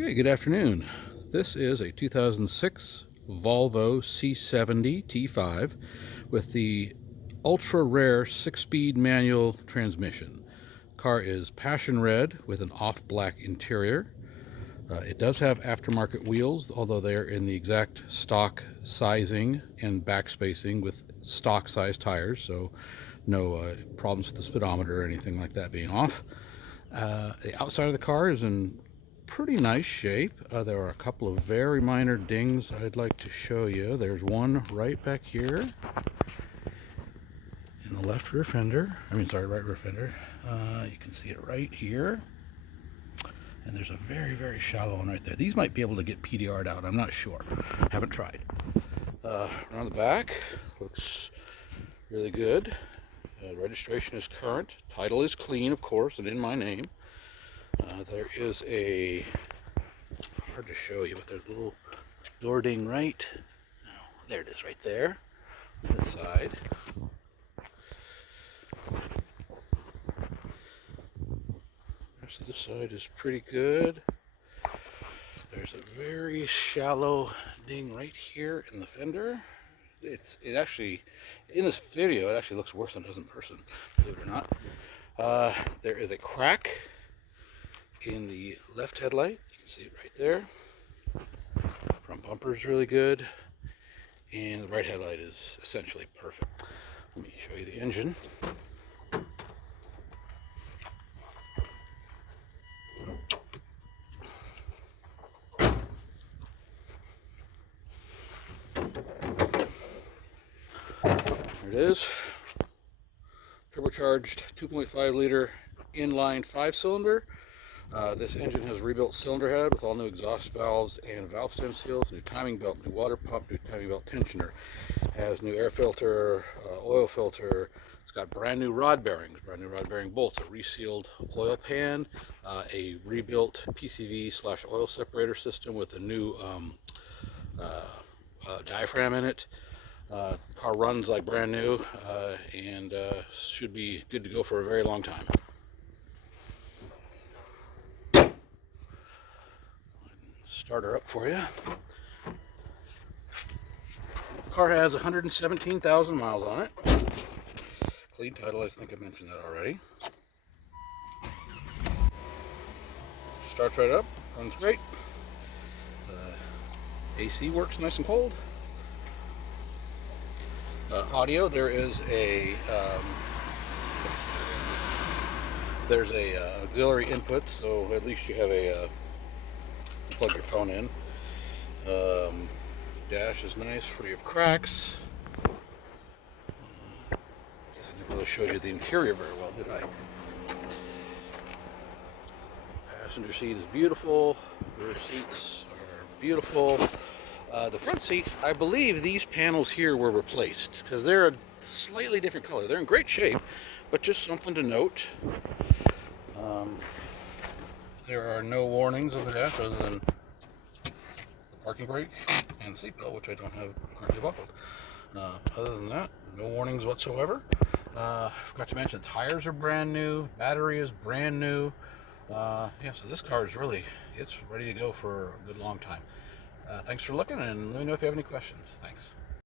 Okay, good afternoon. This is a 2006 Volvo C70 T5 with the ultra rare 6-speed manual transmission. Car is passion red with an off black interior. It does have aftermarket wheels, although they are in the exact stock sizing and back spacing with stock size tires, so no problems with the speedometer or anything like that being off. The outside of the car is in pretty nice shape. There are a couple of very minor dings I'd like to show you. There's one right back here in the left rear fender. Right rear fender. You can see it right here. And there's a very, very shallow one right there. These might be able to get PDR'd out. I'm not sure. Haven't tried. Around the back, looks really good. Registration is current. Title is clean, of course, and in my name. There is a, hard to show you, but there's a little door ding right. Oh, there it is right there on this side. So this side is pretty good. There's a very shallow ding right here in the fender. It actually, in this video, it actually looks worse than it does in person, believe it or not. There is a crack in the left headlight. You can see it right there. Front bumper is really good, and the right headlight is essentially perfect. Let me show you the engine. There it is. Turbocharged 2.5 liter inline 5-cylinder. This engine has rebuilt cylinder head with all new exhaust valves and valve stem seals, new timing belt, new water pump, new timing belt tensioner. Has new air filter, oil filter. It's got brand new rod bearings, brand new rod bearing bolts, a resealed oil pan, a rebuilt PCV/oil separator system with a new diaphragm in it. Car runs like brand new and should be good to go for a very long time. Start her up for you. Car has 117,000 miles on it. Clean title, I think I mentioned that already. Starts right up, runs great. AC works nice and cold. Audio, there's a auxiliary input, so at least you have a plug your phone in. Dash is nice, free of cracks. Guess I never really showed you the interior very well, did I? Passenger seat is beautiful. Rear seats are beautiful. The front seat, I believe these panels here were replaced because they're a slightly different color. They're in great shape, but just something to note. There are no warnings on the dash other than the parking brake and seatbelt, which I don't have currently buckled. Other than that, no warnings whatsoever. I forgot to mention the tires are brand new, battery is brand new. So this car is it's ready to go for a good long time. Thanks for looking, and let me know if you have any questions. Thanks.